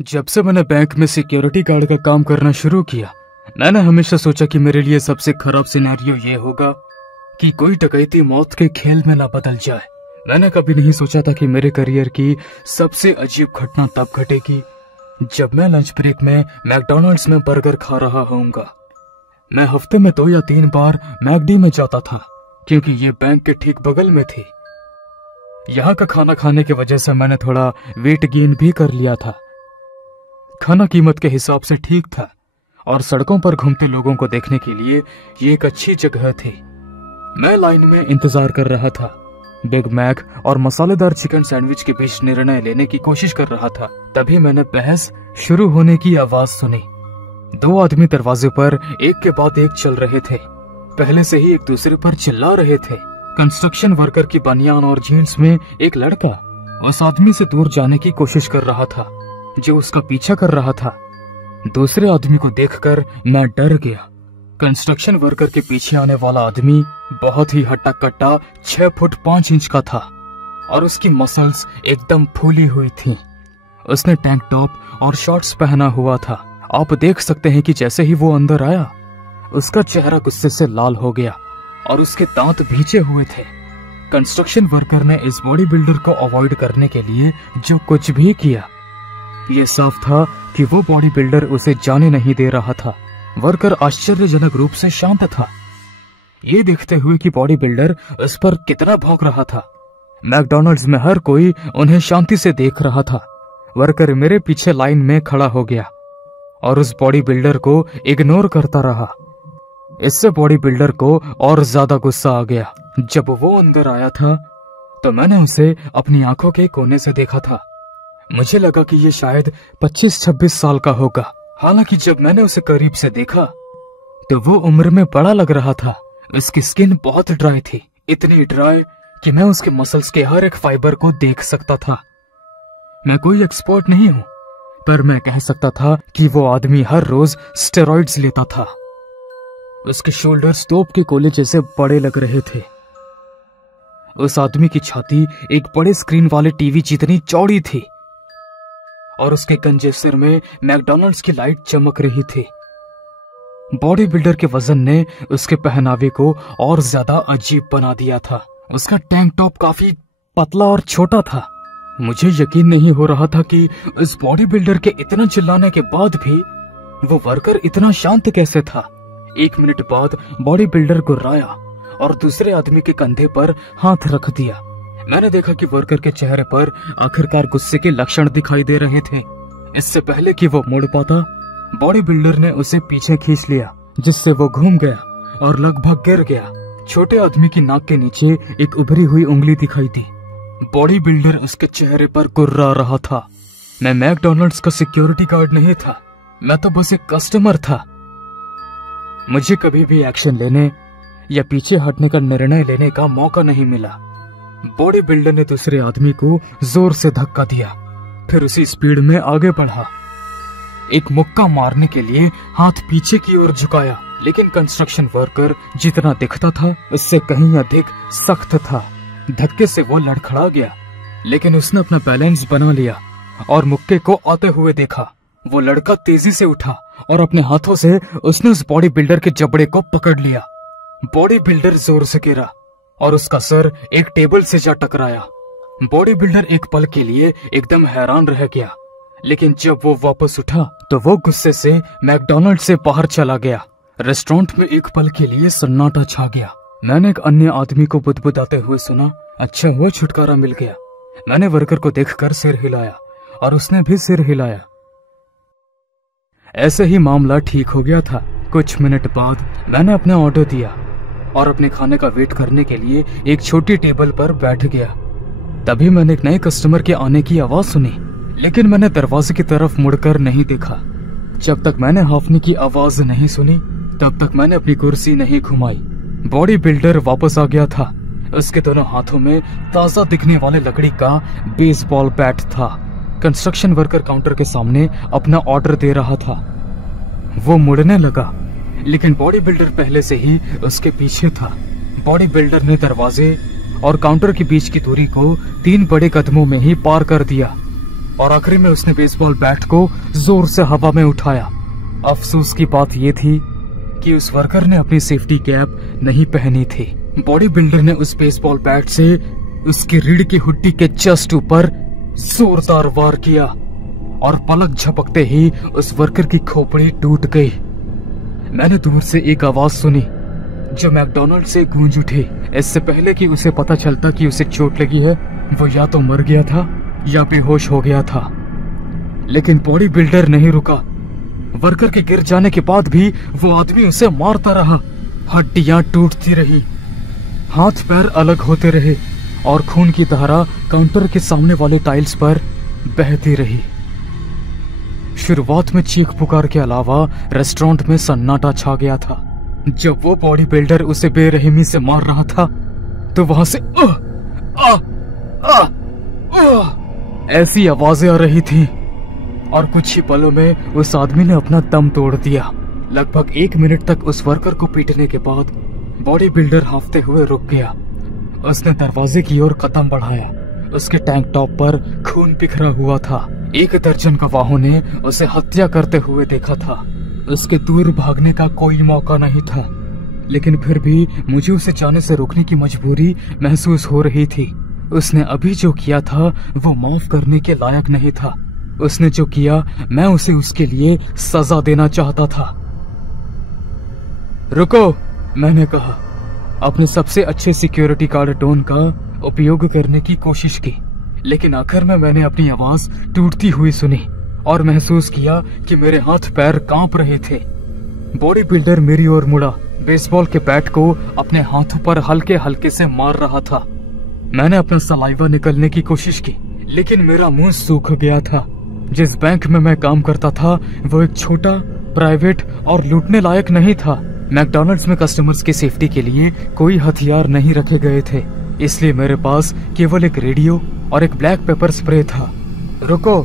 जब से मैंने बैंक में सिक्योरिटी गार्ड का काम करना शुरू किया, मैंने हमेशा सोचा कि मेरे लिए सबसे खराब सिनेरियो ये होगा कि कोई डकैती मौत के खेल में ना बदल जाए। मैंने कभी नहीं सोचा था कि मेरे करियर की सबसे अजीब घटना तब घटेगी जब मैं लंच ब्रेक में मैकडॉनल्ड्स में बर्गर खा रहा होऊंगा। मैं हफ्ते में 2 या 3 बार मैकडी में जाता था क्योंकि ये बैंक के ठीक बगल में थी। यहाँ का खाना खाने की वजह से मैंने थोड़ा वेट गेन भी कर लिया था। खाना कीमत के हिसाब से ठीक था और सड़कों पर घूमते लोगों को देखने के लिए ये एक अच्छी जगह थी। मैं लाइन में इंतजार कर रहा था, बिग मैक और मसालेदार चिकन सैंडविच के बीच निर्णय लेने की कोशिश कर रहा था। तभी मैंने बहस शुरू होने की आवाज सुनी। 2 आदमी दरवाजे पर एक के बाद एक चल रहे थे। पहले से ही एक दूसरे पर चिल्ला रहे थे। कंस्ट्रक्शन वर्कर की बनियान और जीन्स में एक लड़का उस आदमी से दूर जाने की कोशिश कर रहा था जो उसका पीछा कर रहा था। दूसरे आदमी को देखकर मैं डर गया। कंस्ट्रक्शन वर्कर के पीछे आने वाला आदमी बहुत ही हट्टा कट्टा 6 फुट 5 इंच का था और उसकी मसल्स एकदम फूली हुई थी। उसने टैंक टॉप और शॉर्ट्स पहना हुआ था। आप देख सकते हैं कि जैसे ही वो अंदर आया, उसका चेहरा गुस्से से लाल हो गया और उसके दांत भींचे हुए थे। कंस्ट्रक्शन वर्कर ने इस बॉडी बिल्डर को अवॉइड करने के लिए जो कुछ भी किया, ये साफ था कि वो बॉडी बिल्डर उसे जाने नहीं दे रहा था। वर्कर आश्चर्यजनक रूप से शांत था, ये देखते हुए कि बॉडी बिल्डर उस पर कितना भौंक रहा था। मैकडॉनल्ड्स में हर कोई उन्हें शांति से देख रहा था। वर्कर मेरे पीछे लाइन में खड़ा हो गया और उस बॉडी बिल्डर को इग्नोर करता रहा। इससे बॉडी बिल्डर को और ज्यादा गुस्सा आ गया। जब वो अंदर आया था तो मैंने उसे अपनी आंखों के कोने से देखा था। मुझे लगा कि ये शायद 25-26 साल का होगा। हालांकि जब मैंने उसे करीब से देखा तो वो उम्र में बड़ा लग रहा था। उसकी स्किन बहुत ड्राई थी, इतनी ड्राई कि मैं उसके मसल्स के हर एक फाइबर को देख सकता था। मैं कोई एक्सपर्ट नहीं हूं, पर मैं कह सकता था कि वो आदमी हर रोज स्टेरॉइड्स लेता था। उसके शोल्डर्स तोप के गोले जैसे बड़े लग रहे थे। उस आदमी की छाती एक बड़े स्क्रीन वाले टीवी जितनी चौड़ी थी और उसके गंजे सिर में मैकडॉनल्ड्स की लाइट चमक रही थी। बॉडी बिल्डर के वजन ने उसके पहनावे को और ज्यादा अजीब बना दिया था। उसका टैंक टॉप काफी पतला और छोटा था। मुझे यकीन नहीं हो रहा था कि उस बॉडी बिल्डर के इतना चिल्लाने के बाद भी वो वर्कर इतना शांत कैसे था। 1 मिनट बाद बॉडी बिल्डर गुर्राया और दूसरे आदमी के कंधे पर हाथ रख दिया। मैंने देखा कि वर्कर के चेहरे पर आखिरकार गुस्से के लक्षण दिखाई दे रहे थे। इससे पहले कि वो मुड़ पाता, बॉडी बिल्डर ने उसे पीछे खींच लिया, जिससे वो घूम गया और लगभग गिर गया। छोटे आदमी की नाक के नीचे एक उभरी हुई उंगली दिखाई दी। बॉडी बिल्डर उसके चेहरे पर गुर्रा रहा था। मैं मैकडॉनल्ड्स का सिक्योरिटी गार्ड नहीं था, मैं तो बस एक कस्टमर था। मुझे कभी भी एक्शन लेने या पीछे हटने का निर्णय लेने का मौका नहीं मिला। बॉडी बिल्डर ने दूसरे आदमी को जोर से धक्का दिया, फिर उसी स्पीड में आगे बढ़ा। एक मुक्का मारने के लिए हाथ पीछे की ओर झुकाया, लेकिन कंस्ट्रक्शन वर्कर जितना दिखता था उससे कहीं अधिक सख्त था। धक्के से वो लड़खड़ा गया, लेकिन उसने अपना बैलेंस बना लिया और मुक्के को आते हुए देखा। वो लड़का तेजी से उठा और अपने हाथों से उसने उस बॉडी बिल्डर के जबड़े को पकड़ लिया। बॉडी बिल्डर जोर से गिरा और उसका सर एक टेबल से जा टकराया। बॉडी बिल्डर एक पल के लिए एकदम हैरान रह गया, लेकिन जब वो वापस उठा तो वो गुस्से से मैकडॉनल्ड से बाहर चला गया। रेस्टोरेंट में एक पल के लिए सन्नाटा छा गया। मैंने एक अन्य आदमी को बुदबुदाते हुए सुना, अच्छा हुआ छुटकारा मिल गया। मैंने वर्कर को देखकर सिर हिलाया और उसने भी सिर हिलाया। ऐसे ही मामला ठीक हो गया था। कुछ मिनट बाद मैंने अपना ऑर्डर दिया और अपने खाने का वेट करने के लिए एक छोटी टेबल पर बैठ गया। तभी मैंने एक नए कस्टमर के आने की आवाज सुनी, लेकिन मैंने दरवाजे की तरफ मुड़कर नहीं देखा। जब तक मैंने हाफने की आवाज नहीं सुनी तब तक मैंने अपनी कुर्सी नहीं घुमाई। बॉडी बिल्डर वापस आ गया था। उसके दोनों हाथों में ताजा दिखने वाले लकड़ी का बेसबॉल बैट था। कंस्ट्रक्शन वर्कर काउंटर के सामने अपना ऑर्डर दे रहा था। वो मुड़ने लगा, लेकिन बॉडी बिल्डर पहले से ही उसके पीछे था। बॉडी बिल्डर ने दरवाजे और काउंटर के बीच की दूरी को 3 बड़े कदमों में ही पार कर दिया और आखिरी में उसने बेसबॉल बैट को जोर से हवा में उठाया। अफसोस की बात यह थी कि उस वर्कर ने अपनी सेफ्टी कैप नहीं पहनी थी। बॉडी बिल्डर ने उस बेसबॉल बैट से उसकी रीढ़ की हड्डी के जस्ट ऊपर जोरदार वार किया और पलक झपकते ही उस वर्कर की खोपड़ी टूट गई। मैंने दूर से एक आवाज सुनी जो मैकडॉनल्ड से गूंज उठी। इससे पहले कि उसे पता चलता कि उसे चोट लगी है, वो या तो मर गया था या बेहोश हो गया था। लेकिन बॉडी बिल्डर नहीं रुका। वर्कर के गिर जाने के बाद भी वो आदमी उसे मारता रहा। हड्डियां टूटती रही, हाथ पैर अलग होते रहे और खून की धारा काउंटर के सामने वाले टाइल्स पर बहती रही। शुरुआत में चीख पुकार के अलावा रेस्टोरेंट में सन्नाटा छा गया था। जब वो बॉडी बिल्डर उसे बेरहमी से मार रहा था तो वहां से ऐसी आवाजें आ रही थी और कुछ ही पलों में उस आदमी ने अपना दम तोड़ दिया। लगभग 1 मिनट तक उस वर्कर को पीटने के बाद बॉडी बिल्डर हांफते हुए रुक गया। उसने दरवाजे की ओर कदम बढ़ाया। उसके टैंक टॉप पर खून बिखरा हुआ था। 1 दर्जन गवाहों ने उसे हत्या करते हुए देखा था। उसके दूर भागने का कोई मौका नहीं था, लेकिन फिर भी मुझे उसे जाने से रोकने की मजबूरी महसूस हो रही थी। उसने अभी जो किया था वो माफ करने के लायक नहीं था। उसने जो किया, मैं उसे उसके लिए सजा देना चाहता था। रुको, मैंने कहा। अपने सबसे अच्छे सिक्योरिटी गार्ड टोन का उपयोग करने की कोशिश की, लेकिन आखिर में मैंने अपनी आवाज टूटती हुई सुनी और महसूस किया कि मेरे हाथ पैर कांप रहे थे। बॉडी बिल्डर मेरी ओर मुड़ा, बेसबॉल के बैट को अपने हाथों पर हल्के हल्के से मार रहा था। मैंने अपना सलाइवा निकलने की कोशिश की, लेकिन मेरा मुंह सूख गया था। जिस बैंक में मैं काम करता था वो एक छोटा, प्राइवेट और लूटने लायक नहीं था। मैकडॉनल्ड्स में कस्टमर्स की सेफ्टी के लिए कोई हथियार नहीं रखे गए थे, इसलिए मेरे पास केवल एक रेडियो और एक ब्लैक पेपर स्प्रे था। रुको,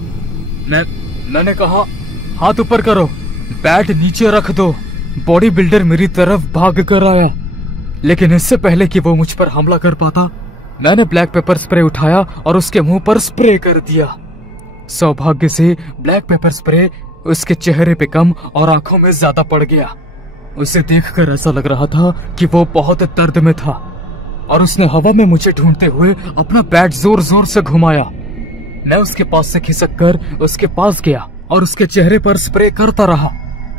मैंने कहा, हाथ ऊपर करो, बैट नीचे रख दो। बॉडी बिल्डर मेरी तरफ भाग कर आया, लेकिन इससे पहले कि वो मुझ पर हमला कर पाता, मैंने ब्लैक पेपर स्प्रे उठाया और उसके मुंह पर स्प्रे कर दिया। सौभाग्य से ब्लैक पेपर स्प्रे उसके चेहरे पे कम और आंखों में ज्यादा पड़ गया। उसे देखकर ऐसा लग रहा था कि वो बहुत दर्द में था और उसने हवा में मुझे ढूंढते हुए अपना बैट जोर जोर से घुमाया। मैं उसके पास से खिसक कर उसके पास गया और उसके चेहरे पर स्प्रे करता रहा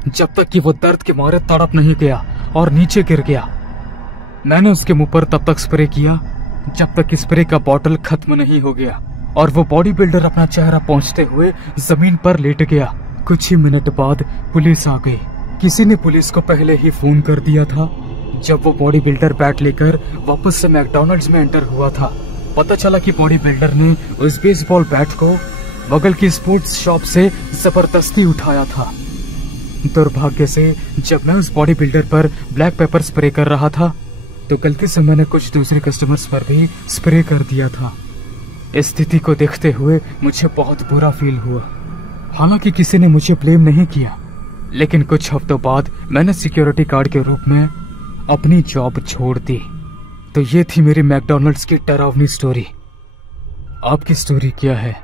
जब तक कि वो दर्द के मारे तड़प नहीं गया और नीचे गिर गया। मैंने उसके मुंह पर तब तक स्प्रे किया जब तक कि स्प्रे का बॉटल खत्म नहीं हो गया और वो बॉडी बिल्डर अपना चेहरा पहुंचते हुए जमीन पर लेट गया। कुछ ही मिनट बाद पुलिस आ गई। किसी ने पुलिस को पहले ही फोन कर दिया था। जब वो बॉडी बिल्डर बैट लेकर वापस से मैकडॉनल्ड्स में एंटर हुआ था, पता चला कि बॉडी बिल्डर ने उस बेसबॉल बैट को बगल की स्पोर्ट्स शॉप से जबरदस्ती उठाया था। दुर्भाग्य से जब मैं उस बॉडी बिल्डर पर ब्लैक पेपर स्प्रे कर रहा था तो गलती से मैंने कुछ दूसरे कस्टमर्स पर भी स्प्रे कर दिया था। इस स्थिति को देखते हुए मुझे बहुत बुरा फील हुआ। हालांकि किसी ने मुझे ब्लेम नहीं किया, लेकिन कुछ हफ्तों बाद मैंने सिक्योरिटी गार्ड के रूप में अपनी जॉब छोड़ दी। तो ये थी मेरी मैकडॉनल्ड्स की डरावनी स्टोरी। आपकी स्टोरी क्या है?